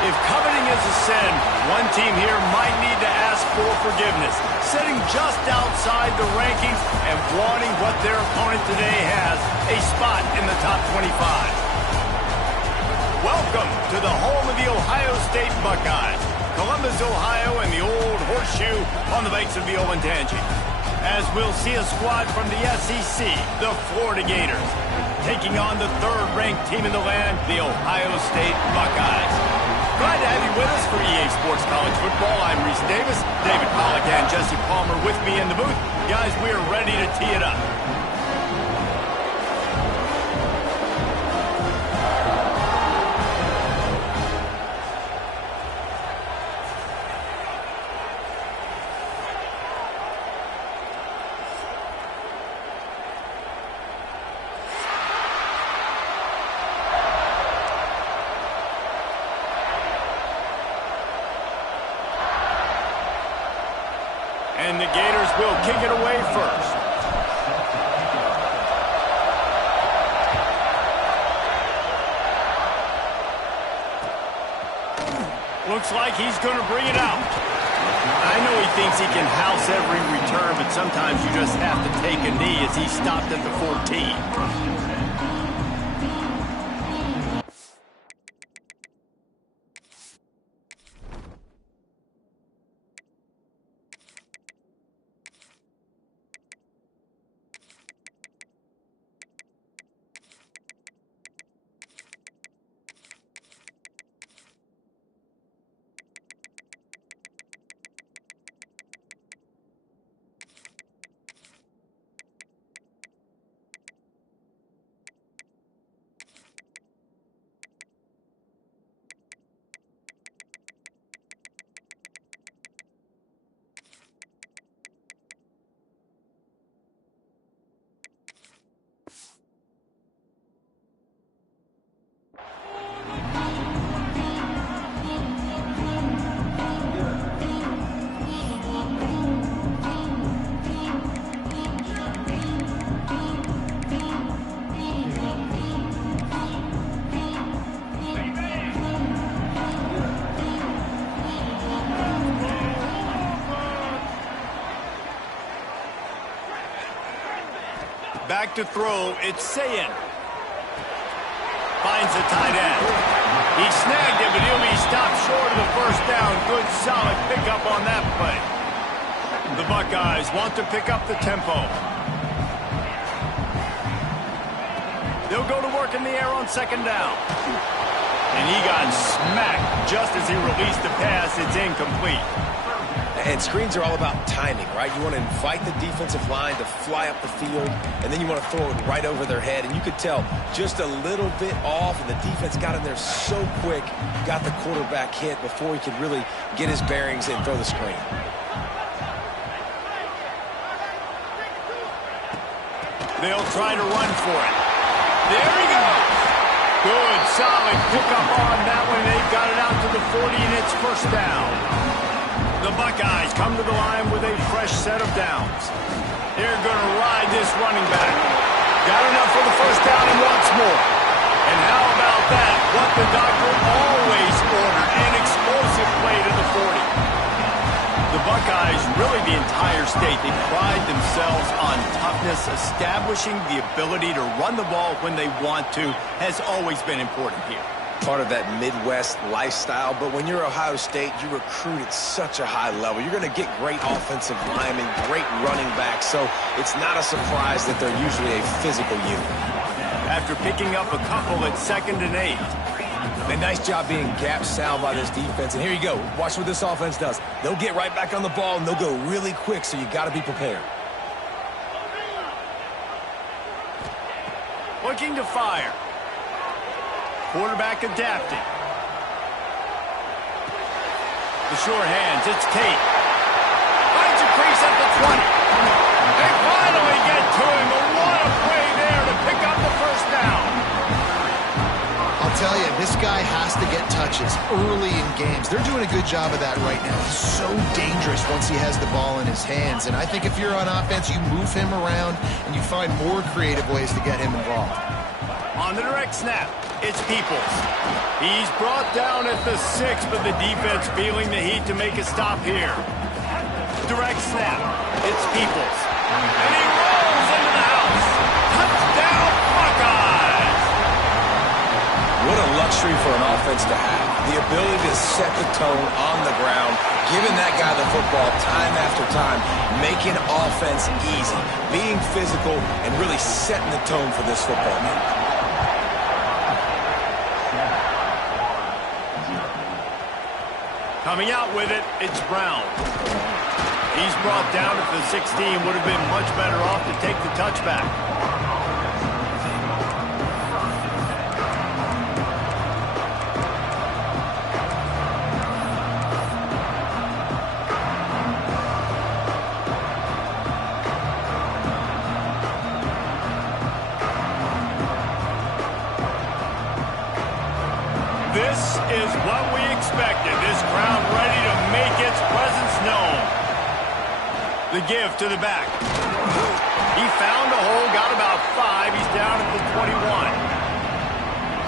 If coveting is a sin, one team here might need to ask for forgiveness, sitting just outside the rankings and wanting what their opponent today has, a spot in the top 25. Welcome to the home of the Ohio State Buckeyes, Columbus, Ohio, and the Old Horseshoe on the banks of the Olentangy. As we'll see a squad from the SEC, the Florida Gators, taking on the third-ranked team in the land, the Ohio State Buckeyes. Glad to have you with us for EA Sports College Football. I'm Reese Davis, David Pollack and Jesse Palmer with me in the booth. Guys, we are ready to tee it up. And the Gators will kick it away first. Looks like he's going to bring it out. I know he thinks he can house every return, but sometimes you just have to take a knee as he stopped at the 14. Back to throw, it's Sayin. Finds the tight end. He snagged it, but he'll be stopped short of the first down. Good, solid pickup on that play. The Buckeyes want to pick up the tempo. They'll go to work in the air on second down. And he got smacked just as he released the pass. It's incomplete. And screens are all about timing, right? You want to invite the defensive line to fly up the field, and then you want to throw it right over their head. And you could tell just a little bit off, and the defense got in there so quick, got the quarterback hit before he could really get his bearings and throw the screen. They'll try to run for it. There he goes. Good, solid pickup on that one. They've got it out to the 40, and it's first down. The Buckeyes come to the line with a fresh set of downs. They're going to ride this running back. Got enough for the first down and wants more. And how about that? What the doctor always ordered, an explosive play to the 40. The Buckeyes, really the entire state, they pride themselves on toughness. Establishing the ability to run the ball when they want to has always been important here. Part of that Midwest lifestyle, but when you're Ohio State, you recruit at such a high level. You're going to get great offensive linemen, great running backs, so it's not a surprise that they're usually a physical unit. After picking up a couple at 2nd and 8. A nice job being gap sound by this defense, and here you go. Watch what this offense does. They'll get right back on the ball, and they'll go really quick, so you got to be prepared. Looking to fire. Quarterback adapting. The sure hands, it's Tate. Finds a crease at the 20. They finally get to him, but what a play there to pick up the first down. I'll tell you, this guy has to get touches early in games. They're doing a good job of that right now. He's so dangerous once he has the ball in his hands. And I think if you're on offense, you move him around and you find more creative ways to get him involved. On the direct snap. It's Peoples. He's brought down at the 6, but the defense feeling the heat to make a stop here. Direct snap. It's Peoples. And he rolls into the house. Touchdown, Buckeyes! What a luxury for an offense to have. The ability to set the tone on the ground, giving that guy the football time after time, making offense easy, being physical, and really setting the tone for this football game. Coming out with it, it's Brown. He's brought down at the 16. Would have been much better off to take the touchback. This is what we expected. This crowd ready to make its presence known. The give to the back. He found a hole, got about 5. He's down at the 21.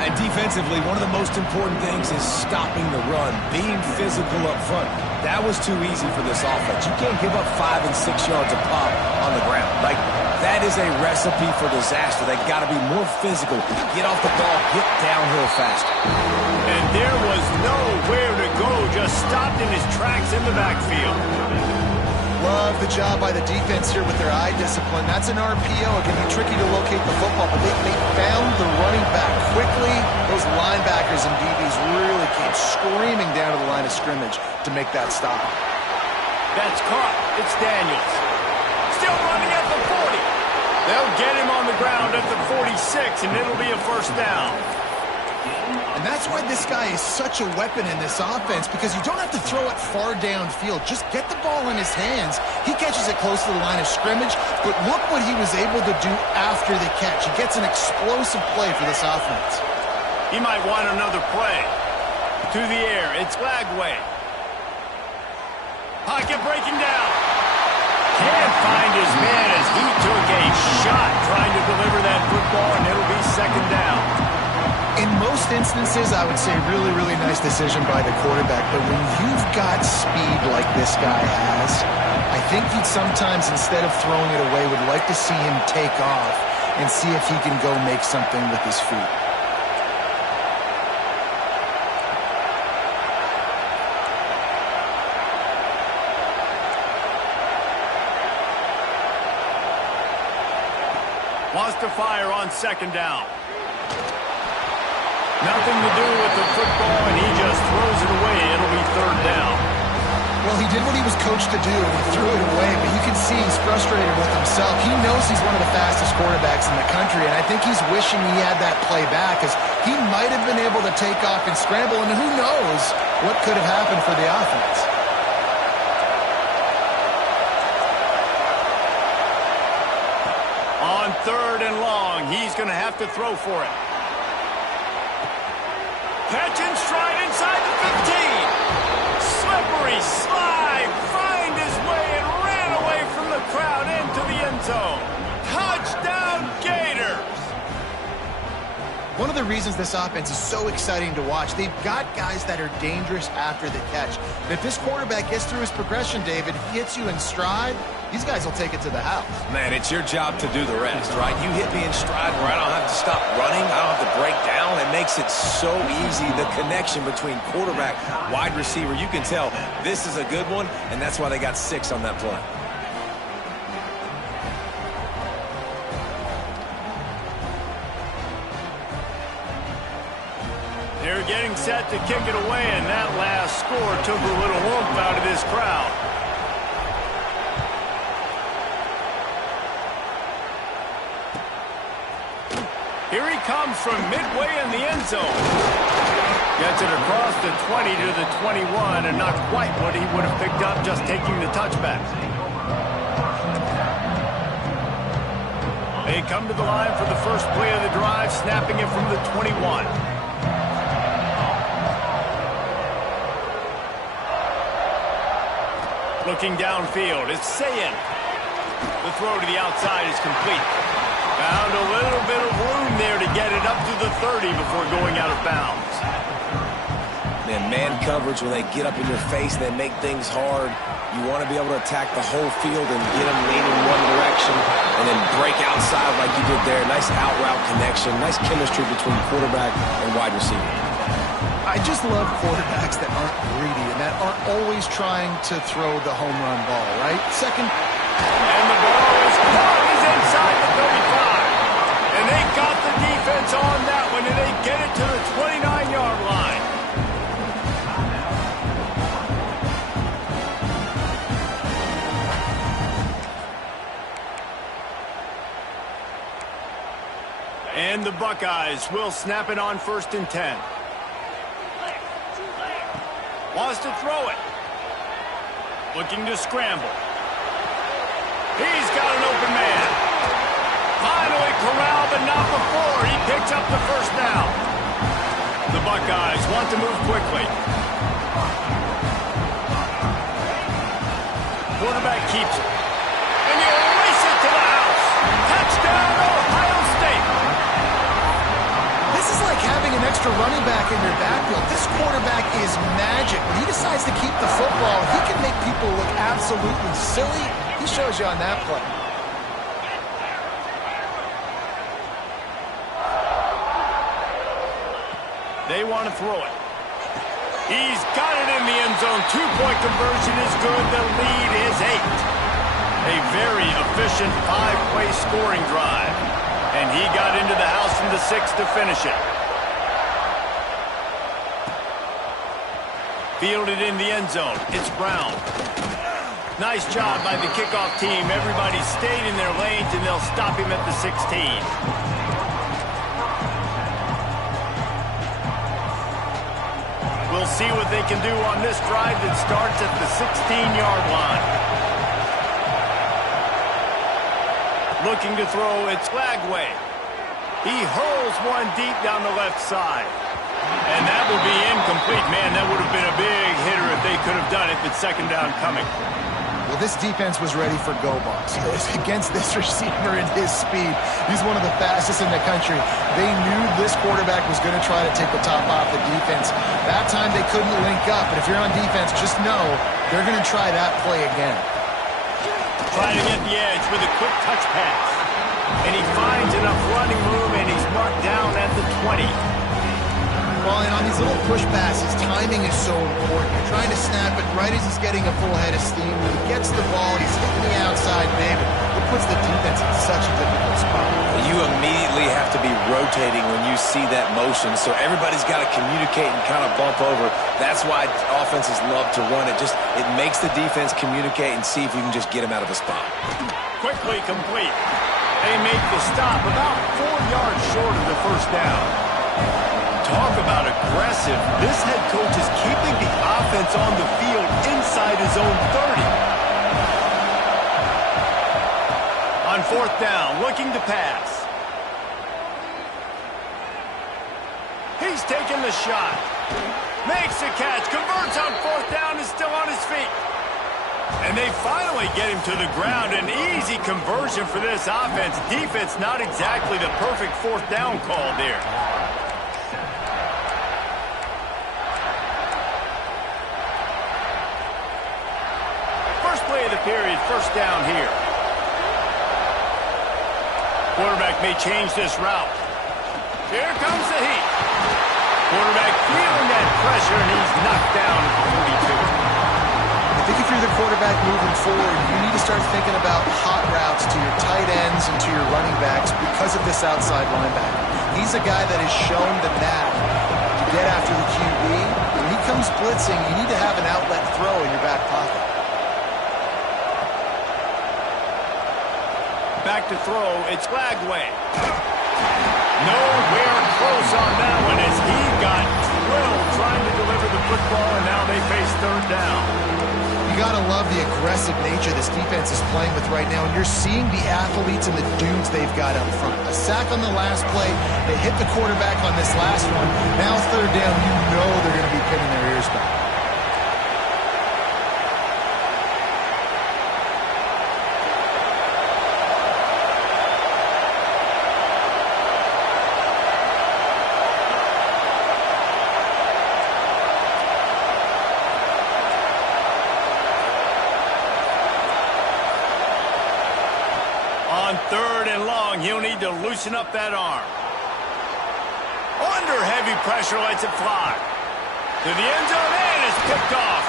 And defensively, one of the most important things is stopping the run, being physical up front. That was too easy for this offense. You can't give up 5 and 6 yards a pop on the ground. Like, that is a recipe for disaster. They got to be more physical, get off the ball, get downhill faster. And there was nowhere to go, just stopped in his tracks in the backfield. Love the job by the defense here with their eye discipline. That's an RPO. It can be tricky to locate the football, but they found the running back quickly. Those linebackers and DBs really came screaming down to the line of scrimmage to make that stop. That's caught. It's Daniels. Still running at the 40. They'll get him on the ground at the 46, and it'll be a first down. And that's why this guy is such a weapon in this offense, because you don't have to throw it far downfield. Just get the ball in his hands. He catches it close to the line of scrimmage, but look what he was able to do after the catch. He gets an explosive play for this offense. He might want another play. To the air, it's Lagway. Pocket breaking down. Can't find his man as he took a shot trying to deliver that football, and it'll be second down. In most instances, I would say really, really nice decision by the quarterback. But when you've got speed like this guy has, I think you'd sometimes, instead of throwing it away, would like to see him take off and see if he can go make something with his feet. Wants to fire on second down. Nothing to do with the football, and he just throws it away. It'll be third down. Well, he did what he was coached to do, and he threw it away, but you can see he's frustrated with himself. He knows he's one of the fastest quarterbacks in the country, and I think he's wishing he had that play back, because he might have been able to take off and scramble, and who knows what could have happened for the offense. On third and long, he's going to have to throw for it. Catch and stride inside the 15. Slippery slide, find his way and ran away from the crowd into the end zone. Touchdown, Gators! One of the reasons this offense is so exciting to watch, they've got guys that are dangerous after the catch. And if this quarterback gets through his progression, David, he hits you in stride, these guys will take it to the house. Man, it's your job to do the rest, right? You hit me in stride where I don't have to stop running. I don't have to break down. It makes it so easy, the connection between quarterback, wide receiver. You can tell this is a good one, and that's why they got 6 on that play. They're getting set to kick it away, and that last score took a little oomph out of this crowd. Here he comes from midway in the end zone. Gets it across the 20 to the 21, and not quite what he would have picked up just taking the touchback. They come to the line for the first play of the drive, snapping it from the 21. Looking downfield, it's Sayin. The throw to the outside is complete. Found a little bit of room there to get it up to the 30 before going out of bounds. Man coverage, when they get up in your face, they make things hard. You want to be able to attack the whole field and get them leaning one direction and then break outside like you did there. Nice out route connection, nice chemistry between quarterback and wide receiver. I just love quarterbacks that aren't greedy and that aren't always trying to throw the home run ball, right? Second. And the ball is caught. He's inside the 35. And they got the defense on that one, and they get it to the 29-yard line. And the Buckeyes will snap it on 1st and 10. Wants to throw it. Looking to scramble. He's got an open man. Finally corralled, but not before. He picks up the first down. The Buckeyes want to move quickly. Quarterback keeps it. And you race it to the house. Touchdown, Ohio State. This is like having an extra running back in your backfield. This quarterback is magic. When he decides to keep the football, he can make people look absolutely silly. He shows you on that play. They want to throw it. He's got it in the end zone. 2-point conversion is good. The lead is 8. A very efficient 5-play scoring drive. And he got into the house in the 6th to finish it. Fielded in the end zone. It's Brown. Nice job by the kickoff team. Everybody stayed in their lanes, and they'll stop him at the 16. We'll see what they can do on this drive that starts at the 16-yard line. Looking to throw, it's Lagway. He hurls one deep down the left side. And that will be incomplete. Man, that would have been a big hitter if they could have done it, but second down coming. Well, this defense was ready for go balls. Against this receiver and his speed, he's one of the fastest in the country. They knew this quarterback was going to try to take the top off the defense. That time they couldn't link up, but if you're on defense, just know they're going to try that play again. Trying to get the edge with a quick touch pass. And he finds enough running room, and he's marked down at the 20. Well, and on these little push passes, timing is so important. You're trying to snap it right as he's getting a full head of steam. When he gets the ball, he's hitting the outside, David. It puts the defense in such a difficult spot. You immediately have to be rotating when you see that motion, so everybody's got to communicate and kind of bump over. That's why offenses love to run it. It makes the defense communicate and see if you can just get him out of the spot. Quickly complete. They make the stop about 4 yards short of the first down. Talk about aggressive. This head coach is keeping the offense on the field inside his own 30. On 4th down, looking to pass. He's taking the shot. Makes the catch. Converts on 4th down, is still on his feet. And they finally get him to the ground. An easy conversion for this offense. Defense not exactly the perfect 4th down call there. Play of the period, first down here. Quarterback may change this route. Here comes the heat. Quarterback feeling that pressure, and he's knocked down at the 42. I think if you're the quarterback moving forward, you need to start thinking about hot routes to your tight ends and to your running backs because of this outside linebacker. He's a guy that has shown the knack to get after the QB. When he comes blitzing, you need to have an outlet throw in your back pocket. Back to throw, it's Lagway. Nowhere close on that one as he got drilled trying to deliver the football, and now they face 3rd down. You got to love the aggressive nature this defense is playing with right now, and you're seeing the athletes and the dudes they've got up front. A sack on the last play, they hit the quarterback on this last one. Now 3rd down, you know they're going to be pinning their ears back. 3rd and long. He'll need to loosen up that arm. Under heavy pressure, lets it fly. To the end zone, and it's picked off.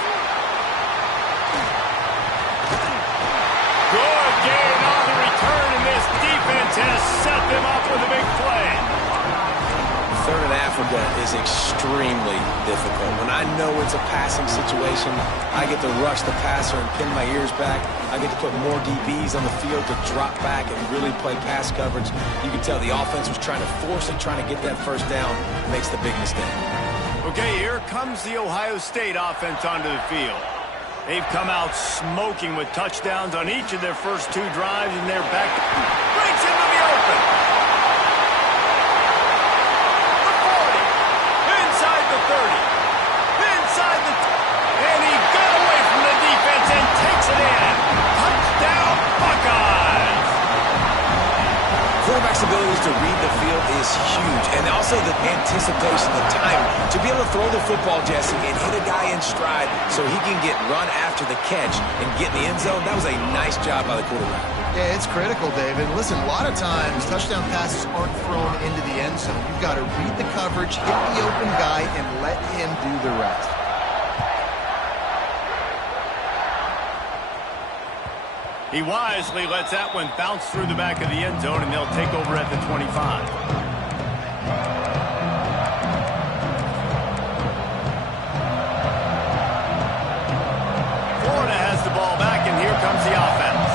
Good gain on the return, and this defense has set them up with a big play. 3rd and Africa is extremely difficult. When I know it's a passing situation, I get to rush the passer and pin my ears back. I get to put more DBs on the field to drop back and really play pass coverage. You can tell the offense was trying to force it, trying to get that first down, makes the big mistake. Okay, here comes the Ohio State offense onto the field. They've come out smoking with touchdowns on each of their first 2 drives, and they're back. Breaks into the open. The 40. Inside the 30. Inside the... And he got away from the defense and takes it in. Touchdown, Buckeyes. Quarterback's abilities to read the field is huge, and also the anticipation, the time to be able to throw the football, Jesse, and hit a guy in stride so he can get run after the catch and get in the end zone. That was a nice job by the quarterback. Yeah, it's critical, David. Listen, a lot of times touchdown passes aren't thrown into the end zone. You've got to read the coverage, hit the open guy, and let him do the rest. He wisely lets that one bounce through the back of the end zone, and they'll take over at the 25. Florida has the ball back, and here comes the offense.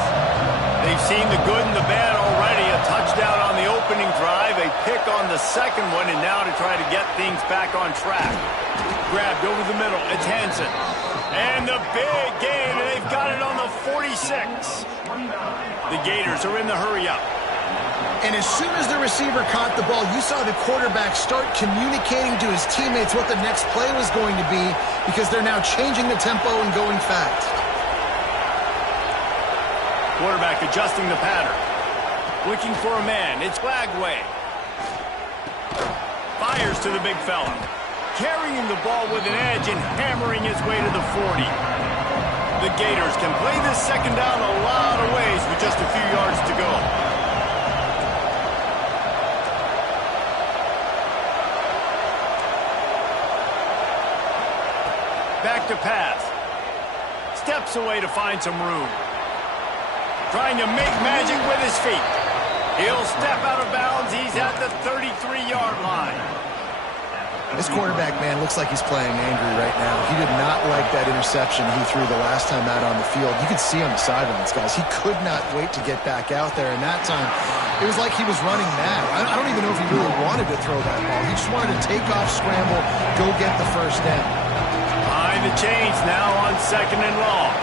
They've seen the good and the bad already. A touchdown on the opening drive, a pick on the second one, and now to try to get things back on track. Grabbed over the middle. It's Hansen. And the big gain, and they've got it on the 46. The Gators are in the hurry-up. And as soon as the receiver caught the ball, you saw the quarterback start communicating to his teammates what the next play was going to be, because they're now changing the tempo and going fast. Quarterback adjusting the pattern. Looking for a man. It's Lagway. Fires to the big fella. Carrying the ball with an edge and hammering his way to the 40. The Gators can play this second down a lot of ways with just a few yards to go. Back to pass. Steps away to find some room. Trying to make magic with his feet. He'll step out of bounds. He's at the 33-yard line. This quarterback, man, looks like he's playing angry right now. He did not like that interception he threw the last time out on the field. You could see on the sidelines, guys. He could not wait to get back out there, and that time it was like he was running mad. I don't even know if he really wanted to throw that ball. He just wanted to take off, scramble, go get the first down. Behind the chains now on 2nd and long.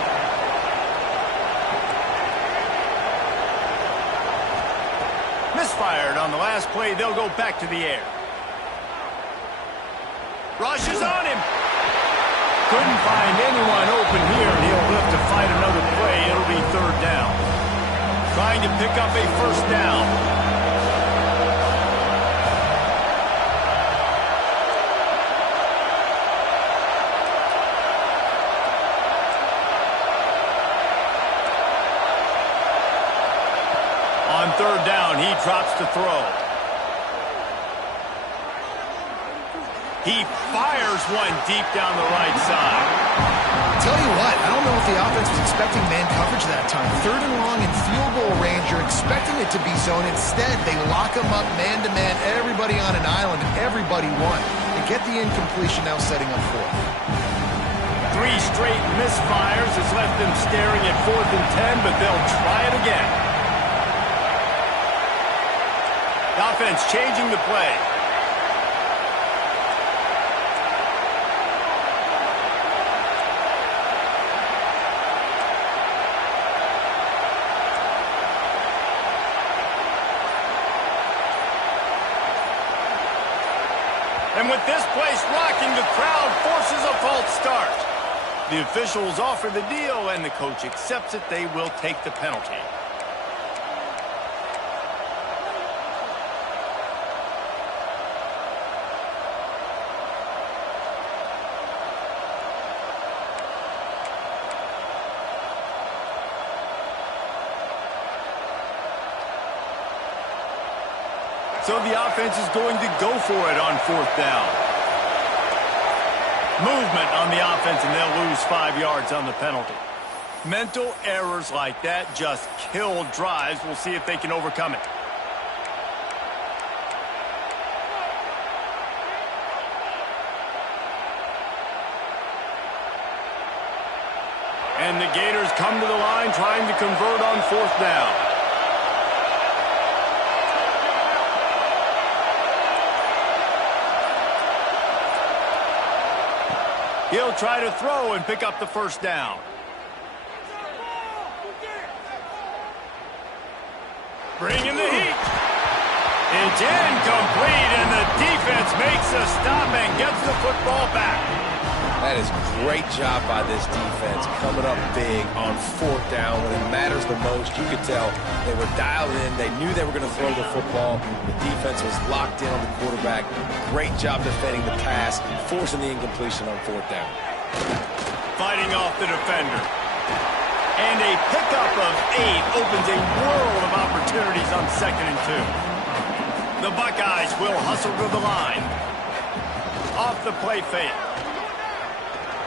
Misfired on the last play. They'll go back to the air. Rushes on him. Couldn't find anyone open here, and he'll live to fight another play. It'll be 3rd down. Trying to pick up a first down. On 3rd down, he drops to throw. He fires one deep down the right side. Tell you what, I don't know if the offense was expecting man coverage that time. 3rd and long in field goal range, you're expecting it to be zone. Instead, they lock him up man-to-man, everybody on an island, and everybody won. They get the incompletion, now setting up 4th. 3 straight misfires has left them staring at 4th and 10, but they'll try it again. The offense changing the play. And with this place rocking, the crowd forces a false start. The officials offer the deal, and the coach accepts it. They will take the penalty. So the offense is going to go for it on 4th down. Movement on the offense, and they'll lose 5 yards on the penalty. Mental errors like that just kill drives. We'll see if they can overcome it. And the Gators come to the line trying to convert on 4th down. He'll try to throw and pick up the 1st down. Bringing the heat. It's incomplete, and the defense makes a stop and gets the football back. That is great job by this defense, coming up big on 4th down when it matters the most. You could tell they were dialed in. They knew they were going to throw the football. The defense was locked in on the quarterback. Great job defending the pass, forcing the incompletion on 4th down. Fighting off the defender. And a pickup of 8 opens a world of opportunities on 2nd and 2. The Buckeyes will hustle to the line. Off the play fake.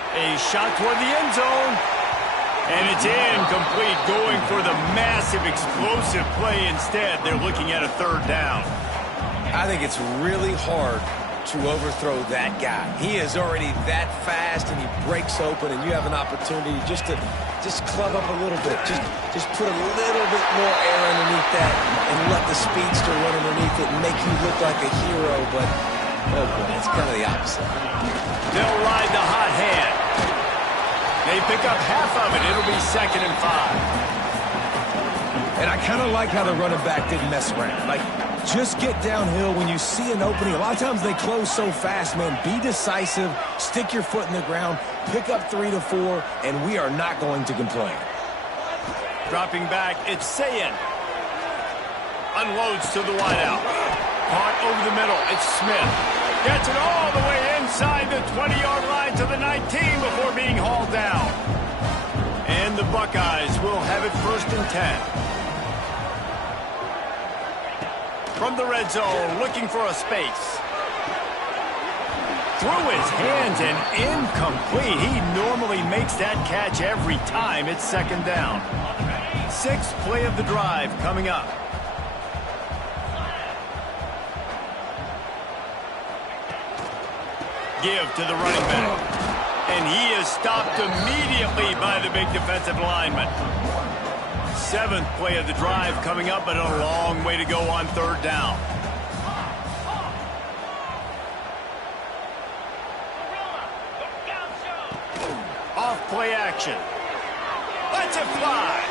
A shot toward the end zone. And it's incomplete, going for the massive explosive play instead. They're looking at a 3rd down. I think it's really hard to overthrow that guy. He is already that fast, and he breaks open, and you have an opportunity just to club up a little bit. Just put a little bit more air underneath that and let the speedster run underneath it and make you look like a hero, but oh boy, it's kind of the opposite. They'll ride the hot hand. They pick up half of it. It'll be 2nd and 5. And I kind of like how the running back didn't mess around. Like, just get downhill when you see an opening. A lot of times they close so fast, man. Be decisive, stick your foot in the ground, pick up 3 to 4, and we are not going to complain. Dropping back, it's Sayin. Unloads to the wideout. Caught over the middle, it's Smith. Gets it all the way inside the 20-yard line to the 19 before being hauled down. And the Buckeyes will have it 1st and 10. From the red zone, looking for a space. Through his hands and incomplete. He normally makes that catch every time. It's 2nd down. 6th play of the drive coming up. Give to the running back. And he is stopped immediately by the big defensive lineman. 7th play of the drive coming up, but a long way to go on 3rd down. Off play action. Lets it fly.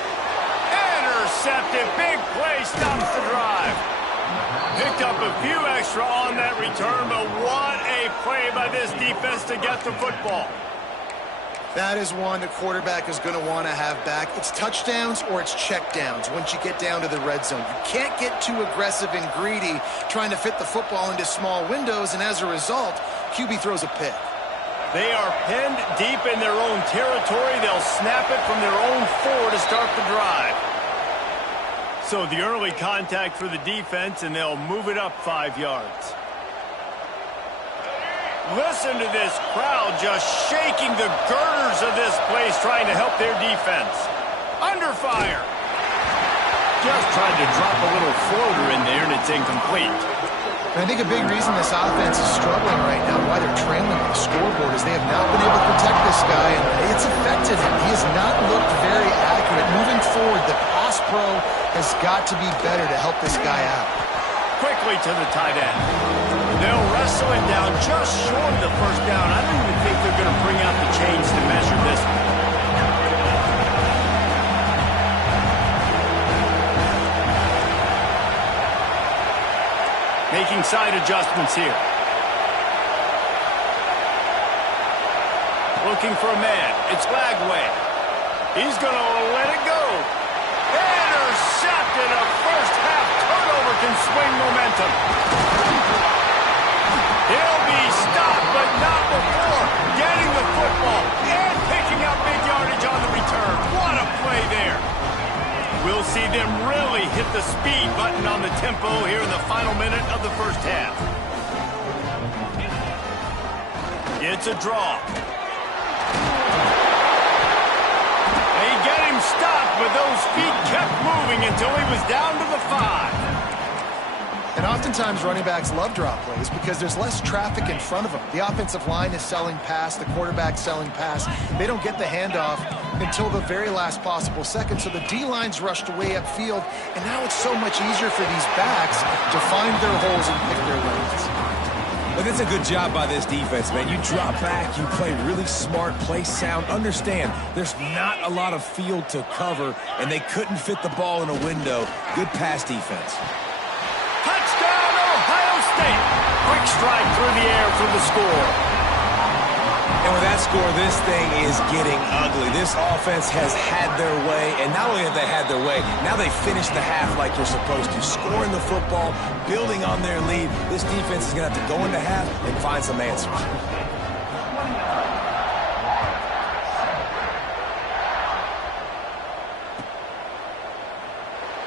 Intercepted. Big play stops the drive. Picked up a few extra on that return, but what a play by this defense to get the football. That is one the quarterback is going to want to have back. It's touchdowns or it's checkdowns once you get down to the red zone. You can't get too aggressive and greedy trying to fit the football into small windows, and as a result, QB throws a pick. They are pinned deep in their own territory. They'll snap it from their own 4 to start the drive. So the early contact for the defense, and they'll move it up 5 yards. Listen to this crowd just shaking the girders of this place, trying to help their defense. Under fire. Just tried to drop a little floater in there, and it's incomplete. And I think a big reason this offense is struggling right now, why they're trailing on the scoreboard, is they have not been able to protect this guy, and it's affected him. He has not looked very accurate. Moving forward, the pass pro has got to be better to help this guy out. Quickly to the tight end. They'll wrestle it down just short of the 1st down. I don't even think they're going to bring out the chains to measure this one. Making side adjustments here. Looking for a man. It's Lagway. He's going to let it go. Intercepted. A first-half turnover can swing momentum. He'll be stopped, but not before getting the football and picking up big yardage on the return. What a play there. We'll see them really hit the speed button on the tempo here in the final minute of the first half. It's a draw. They get him stopped, but those feet kept moving until he was down to the 5. And oftentimes running backs love drop plays because there's less traffic in front of them. The offensive line is selling pass, the quarterback's selling pass. They don't get the handoff until the very last possible second, so the D-line's rushed way upfield, and now it's so much easier for these backs to find their holes and pick their lanes. Look, it's a good job by this defense, man. You drop back, you play really smart, play sound. Understand, there's not a lot of field to cover, and they couldn't fit the ball in a window. Good pass defense. Touchdown, Ohio State! Quick strike through the air for the score. And with that score, this thing is getting ugly. This offense has had their way, and not only have they had their way, now they finished the half like they're supposed to, scoring the football, building on their lead. This defense is going to have to go into half and find some answers.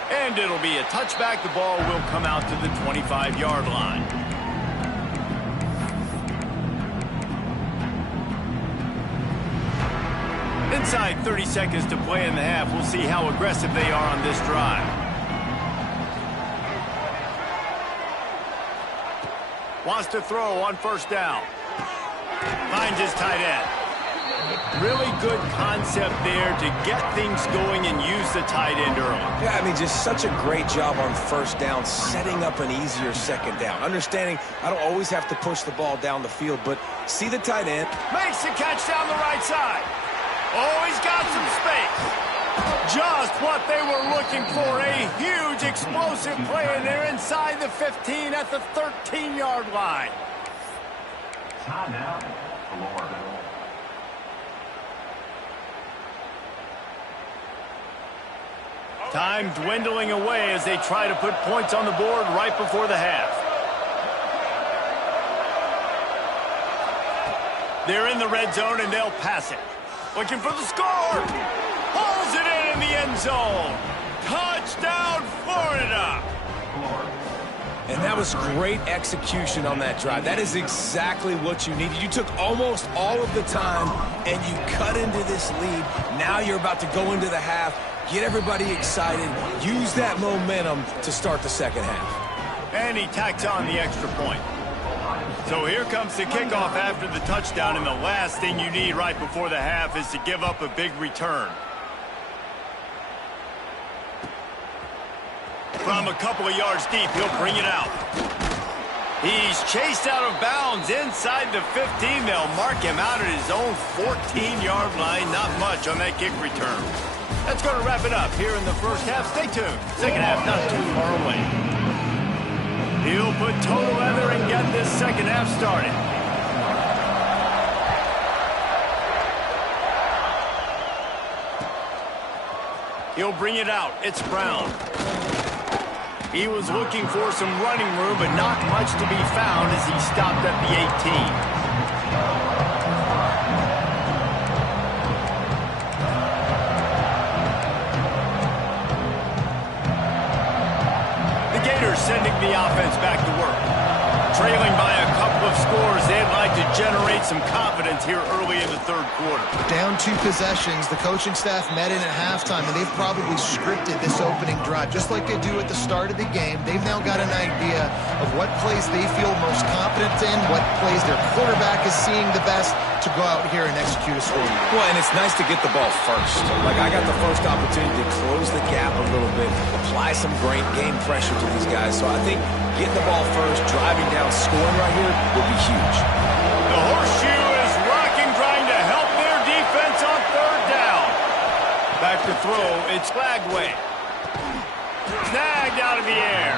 And it'll be a touchback. The ball will come out to the 25-yard line. Inside 30 seconds to play in the half. We'll see how aggressive they are on this drive. Wants to throw on first down. Finds his tight end. Really good concept there to get things going and use the tight end early. Yeah, I mean, just such a great job on first down, setting up an easier second down. Understanding I don't always have to push the ball down the field, but see the tight end. Makes the catch down the right side. Oh, he's got some space. Just what they were looking for. A huge explosive play, and they're inside the 15 at the 13-yard line. Timeout, Florida. Time dwindling away as they try to put points on the board right before the half. They're in the red zone, and they'll pass it. Looking for the score. Pulls it in the end zone. Touchdown, Florida. And that was great execution on that drive. That is exactly what you needed. You took almost all of the time, and you cut into this lead. Now you're about to go into the half, get everybody excited, use that momentum to start the second half. And he tacks on the extra point. So here comes the kickoff after the touchdown, and the last thing you need right before the half is to give up a big return. From a couple of yards deep, he'll bring it out. He's chased out of bounds inside the 15. They'll mark him out at his own 14-yard line. Not much on that kick return. That's going to wrap it up here in the first half. Stay tuned. Second half not too far away. He'll put total leather and get this second half started. He'll bring it out. It's Brown. He was looking for some running room, but not much to be found as he stopped at the 18. Sending the offense back to work. Trailing by a couple of scores, they'd like to generate some confidence here early in the third quarter. Down 2 possessions, the coaching staff met in at halftime, and they've probably scripted this opening drive. Just like they do at the start of the game, they've now got an idea of what plays they feel most confident in, what plays their quarterback is seeing the best to go out here and execute a score. Well, and it's nice to get the ball first. Like, I got the first opportunity to close the gap a little bit, apply some great game pressure to these guys. So I think getting the ball first, driving down, scoring right here will be huge. The horseshoe is rocking, trying to help their defense on third down. Back to throw, it's Flagway. Snagged out of the air.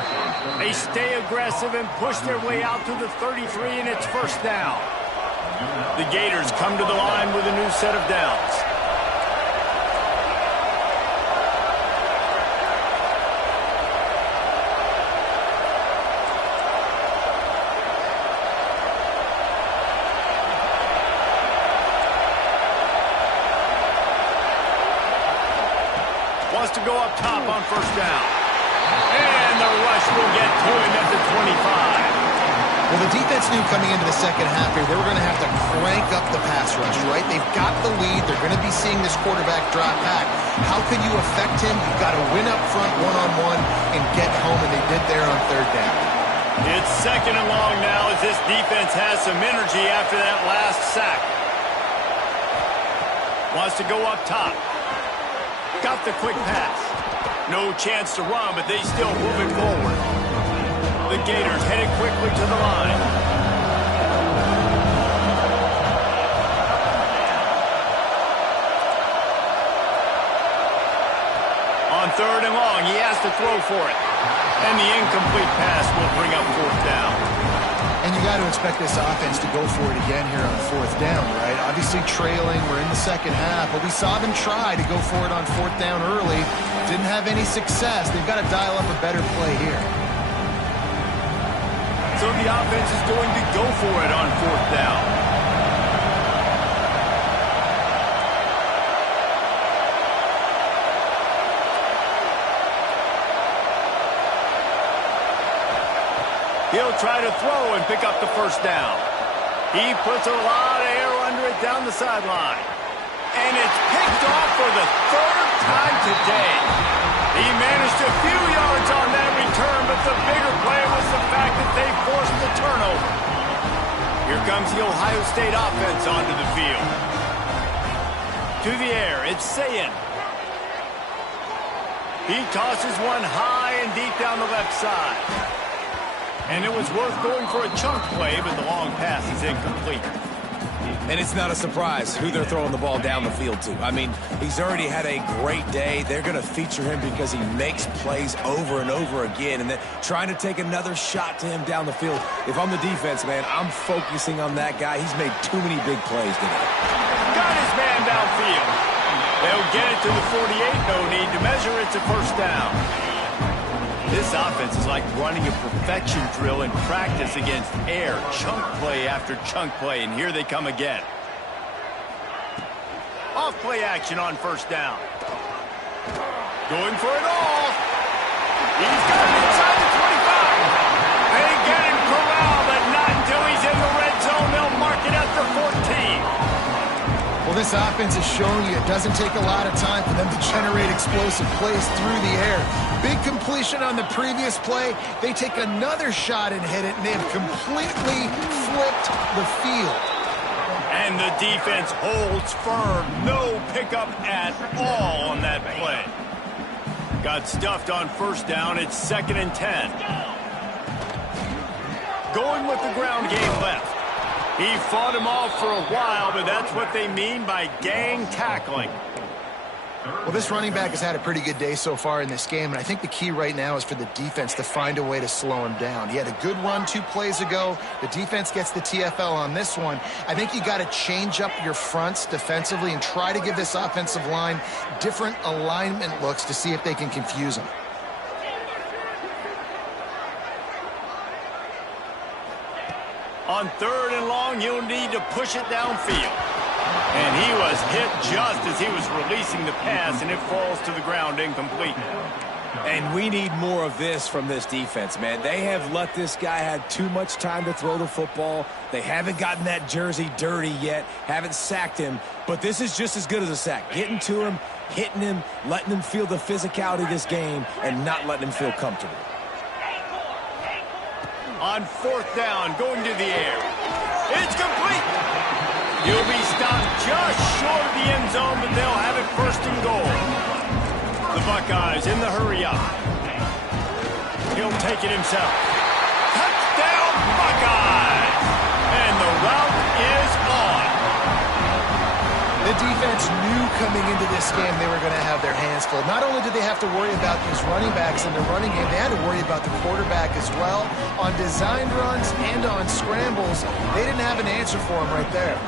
They stay aggressive and push their way out to the 33, and it's first down. The Gators come to the line with a new set of downs. Wants to go up top on first down. And the rush will get to him at the 25. Well, the defense knew coming into the second half here they were going to have to crank up the pass rush, right? They've got the lead. They're going to be seeing this quarterback drop back. How can you affect him? You've got to win up front one-on-one and get home, and they did there on third down. It's second and long now as this defense has some energy after that last sack. Wants to go up top. Got the quick pass. No chance to run, but they still move it forward. The Gators headed quickly to the line. On third and long, he has to throw for it. And the incomplete pass will bring up fourth down. And you got to expect this offense to go for it again here on fourth down, right? Obviously trailing, we're in the second half, but we saw them try to go for it on fourth down early. Didn't have any success. They've got to dial up a better play here. So the offense is going to go for it on fourth down. He'll try to throw and pick up the first down. He puts a lot of air under it down the sideline. And it's picked off for the third time today. He managed a few yards on that return, but the bigger play was the fact that they forced the turnover. Here comes the Ohio State offense onto the field. To the air, it's Sayin. He tosses one high and deep down the left side. And it was worth going for a chunk play, but the long pass is incomplete. And it's not a surprise who they're throwing the ball down the field to. I mean, he's already had a great day. They're going to feature him because he makes plays over and over again. And then trying to take another shot to him down the field. If I'm the defense, man, I'm focusing on that guy. He's made too many big plays today. Got his man downfield. They'll get it to the 48. No need to measure. It's a first down. This offense is like running a perfection drill in practice against air. Chunk play after chunk play, and here they come again. Off play action on first down. Going for it all. He's got it inside the 25. They get him corralled, but not until he's in the red zone. They'll mark it at the 14. Well, this offense is showing you it doesn't take a lot of time for them to generate explosive plays through the air. Big completion on the previous play. They take another shot and hit it, and they have completely flipped the field. And the defense holds firm. No pickup at all on that play. Got stuffed on first down. It's 2nd and 10. Going with the ground game left. He fought him off for a while, but that's what they mean by gang tackling. Well, this running back has had a pretty good day so far in this game, and I think the key right now is for the defense to find a way to slow him down. He had a good run 2 plays ago. The defense gets the TFL on this one. I think you got to change up your fronts defensively and try to give this offensive line different alignment looks to see if they can confuse him. On third and long, you'll need to push it downfield. And he was hit just as he was releasing the pass, and it falls to the ground incomplete. And we need more of this from this defense, man. They have let this guy have too much time to throw the football. They haven't gotten that jersey dirty yet, haven't sacked him. But this is just as good as a sack. Getting to him, hitting him, letting him feel the physicality of this game, and not letting him feel comfortable. On fourth down, going to the air. It's complete. He'll be stopped just short of the end zone, but they'll have it first and goal. The Buckeyes in the hurry up. He'll take it himself. Touchdown, Buckeyes! And the route is on. The defense knew coming into this game they were going to have their hands full. Not only did they have to worry about these running backs in the running game, they had to worry about the quarterback as well. On designed runs and on scrambles, they didn't have an answer for him right there.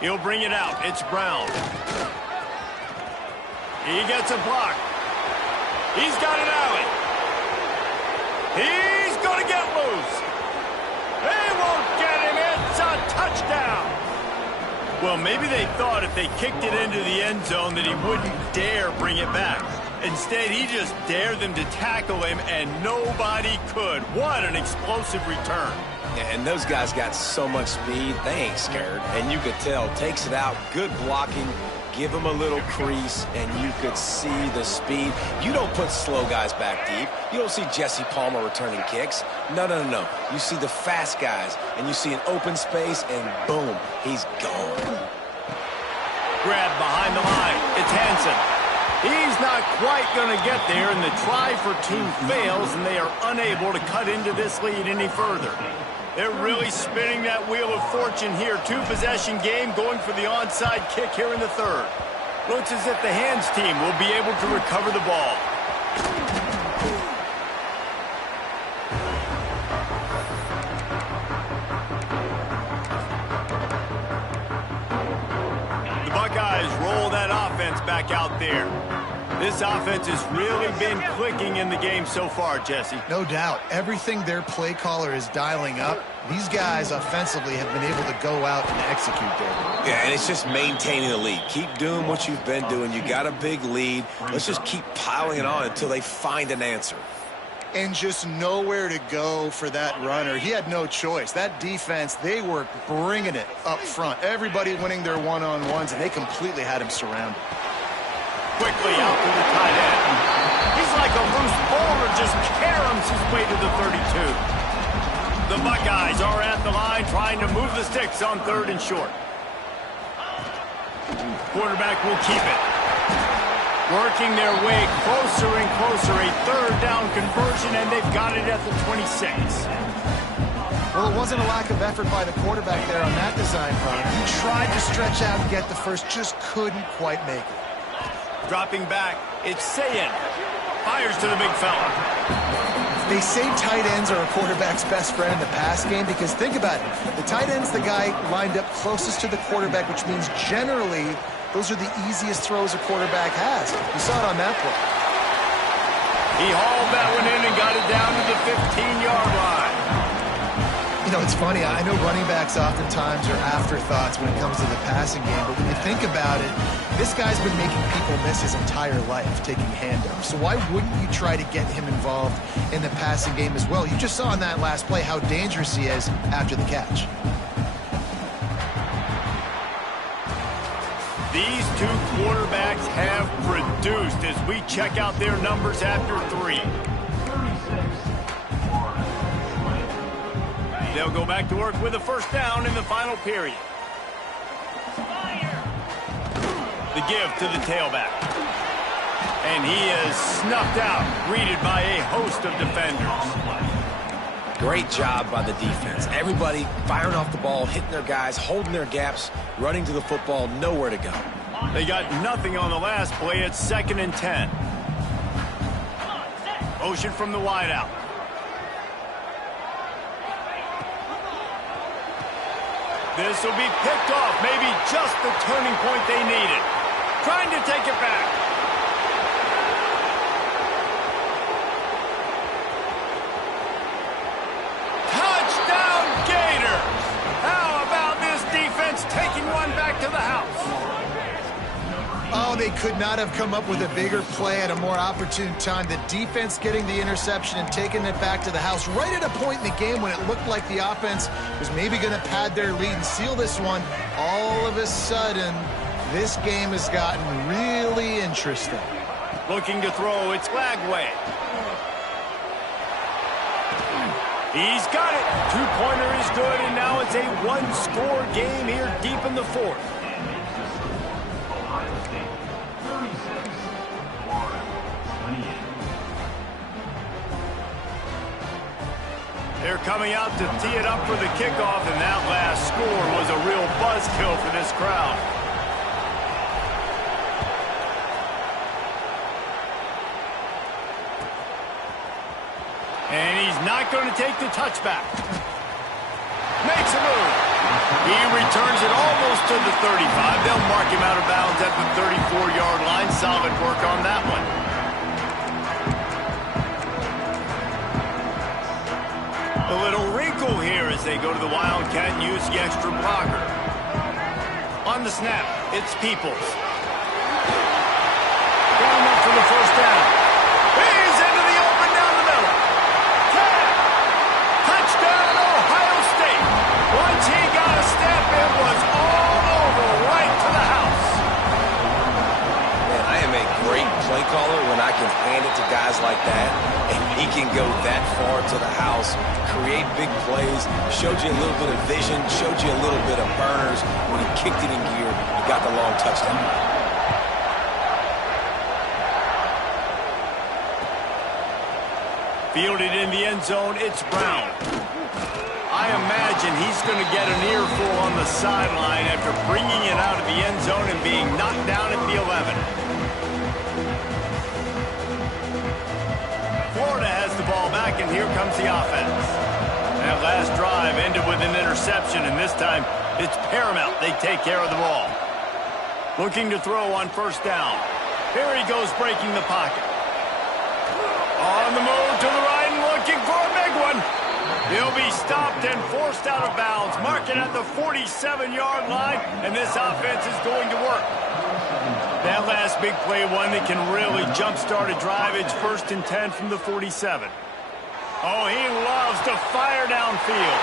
He'll bring it out. It's Brown. He gets a block. He's got an alley. He's going to get loose. They won't get him. It's a touchdown. Well, maybe they thought if they kicked it into the end zone that he wouldn't dare bring it back. Instead, he just dared them to tackle him, and nobody could. What an explosive return. And those guys got so much speed, they ain't scared. And you could tell, takes it out, good blocking, give him a little crease, and you could see the speed. You don't put slow guys back deep. You don't see Jesse Palmer returning kicks. No, no, no, no. You see the fast guys, and you see an open space, and boom, he's gone. Grab behind the line. It's Hansen. He's not quite going to get there, and the try for two fails, and they are unable to cut into this lead any further. They're really spinning that wheel of fortune here. Two-possession game going for the onside kick here in the third. Looks as if the hands team will be able to recover the ball. The Buckeyes roll that offense back out there. This offense has really been clicking in the game so far, Jesse. No doubt. Everything their play caller is dialing up, these guys offensively have been able to go out and execute there. Yeah, and it's just maintaining the lead. Keep doing what you've been doing. You got a big lead. Let's just keep piling it on until they find an answer. And just nowhere to go for that runner. He had no choice. That defense, they were bringing it up front. Everybody winning their one-on-ones, and they completely had him surrounded. Quickly out to the tight end. He's like a loose bowler, just caroms his way to the 32. The Buckeyes are at the line trying to move the sticks on third and short. Quarterback will keep it. Working their way closer and closer, a third down conversion, and they've got it at the 26. Well, it wasn't a lack of effort by the quarterback there on that design run. He tried to stretch out and get the first, just couldn't quite make it. Dropping back, it's Sayin. Fires to the big fella. They say tight ends are a quarterback's best friend in the pass game because think about it. The tight end's the guy lined up closest to the quarterback, which means generally those are the easiest throws a quarterback has. You saw it on that play. He hauled that one in and got it down to the 15-yard line. You know, it's funny. I know running backs oftentimes are afterthoughts when it comes to the passing game, but when you think about it, this guy's been making people miss his entire life taking handoffs. So why wouldn't you try to get him involved in the passing game as well? You just saw in that last play how dangerous he is after the catch. These two quarterbacks have produced as we check out their numbers after three. They'll go back to work with a first down in the final period. The give to the tailback. And he is snuffed out, greeted by a host of defenders. Great job by the defense. Everybody firing off the ball, hitting their guys, holding their gaps, running to the football, nowhere to go. They got nothing on the last play. It's 2nd and 10. Motion from the wideout. This will be picked off. Maybe just the turning point they needed. Trying to take it back. Touchdown Gators! How about this defense taking one back to the house? Oh, they could not have come up with a bigger play at a more opportune time. The defense getting the interception and taking it back to the house right at a point in the game when it looked like the offense was maybe going to pad their lead and seal this one. All of a sudden, this game has gotten really interesting. Looking to throw, it's Lagway. He's got it. Two-pointer is good, and now it's a one-score game here deep in the fourth. They're coming out to tee it up for the kickoff, and that last score was a real buzzkill for this crowd. And he's not going to take the touchback. Makes a move. He returns it almost to the 35. They'll mark him out of bounds at the 34-yard line. Solid work on that one. A little wrinkle here as they go to the Wildcat and use the extra blocker. On the snap, it's Peoples. Got enough for the first down. He's into the open down the middle. Touchdown, Ohio State. Once he got a step, it was all over right to the house. Man, I am a great play caller when I can hand it to guys like that, and he can go that far to the house, create big plays, showed you a little bit of vision, showed you a little bit of burners. When he kicked it in gear, he got the long touchdown. Fielded in the end zone, it's Brown. I imagine he's going to get an earful on the sideline after bringing it out of the end zone and being knocked down at the 11. Florida has the ball back, and here comes the offense. That last drive ended with an interception, and this time it's paramount they take care of the ball. Looking to throw on first down. Here he goes breaking the pocket. On the move to the right and looking for a big one. He'll be stopped and forced out of bounds. Marking at the 47-yard line, and this offense is going to work. That last big play, one that can really jumpstart a drive. It's 1st and 10 from the 47. Oh, he loves to fire downfield.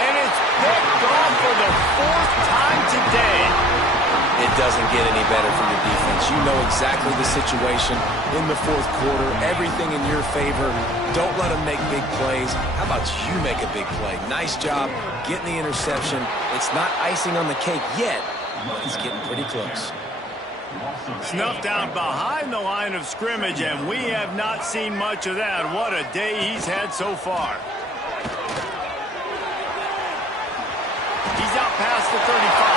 And it's picked off for the 4th time today. It doesn't get any better from your defense. You know exactly the situation in the 4th quarter. Everything in your favor. Don't let them make big plays. How about you make a big play? Nice job getting the interception. It's not icing on the cake yet, but it's getting pretty close. Snuffed out behind the line of scrimmage, and we have not seen much of that. What a day he's had so far. He's out past the 35.